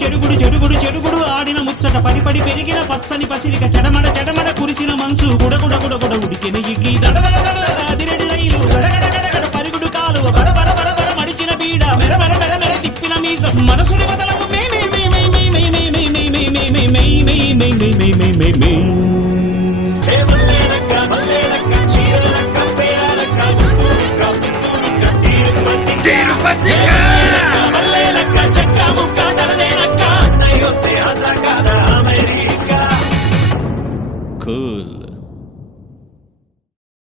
చెడుగుడు చెడుగుడు చెడుగుడు ఆడిన ముచ్చట పడి పడి పెరిగిన పచ్చని పసిరిక చెడమడ చెడమడ కురిసిన మంచు గుడగుడ గుడగుడ ఉడికిన ఇగ్గి దడదడ దడదడ అదిరెడి రైలు గడగడ గడగడ పరిగుడు కాలువ బర బర బర బర మడిచిన బీడ మెర మెర మెర మెర తిప్పిన మీసం మనసుని వదలవు మే మే మే మే మే మే మే మే మే మే మే మే మే మే మే మే మే మే